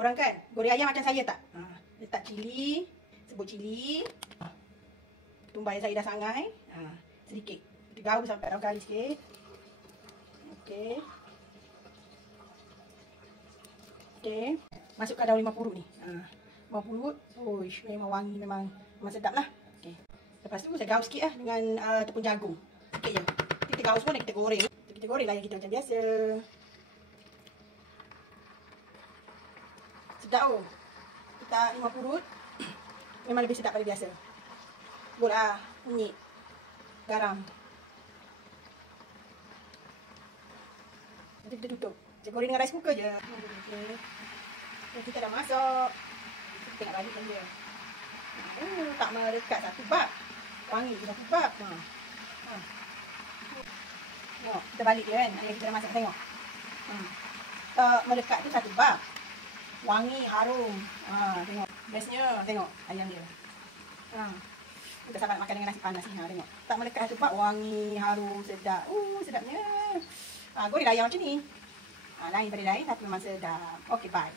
Korang kan goreng ayam macam saya tak? Letak cili, sebut cili. Tumbar yang saya dah sangai. Sedikit. Kita gaul sampai dalam kali sikit. Okey. Okey. Masukkan daun limau purut ni. Limau purut. Uish, memang wangi, memang sedap lah. Okey. Lepas tu saya gaul sikit lah dengan tepung jagung. Sikit je. Kita gaul semua dan kita goreng. Kita goreng lah yang kita macam biasa. Sedap oh. Letak limau purut. Memang lebih sedap daripada biasa. Gula, kunyit, garam. Nanti kita tutup. Kita goreng dengan rice cooker je. Okay. Dan kita dah masak. Kita tengok balikkan dia. Tak merekat satu bab. Wangi satu bab. Tengok, kita balik dia kan. Ayam kita dah masak, tengok. Tak melekat tu satu bab. Wangi, harum. Tengok. Bestnya, tengok ayam dia. Kita sabar nak makan dengan nasi panas ni. Tengok. Tak melekat satu bab. Wangi, harum, sedap. Sedapnya. Goreng ayam macam ni. Lain pada lain tapi memang sedap. Okey, bye.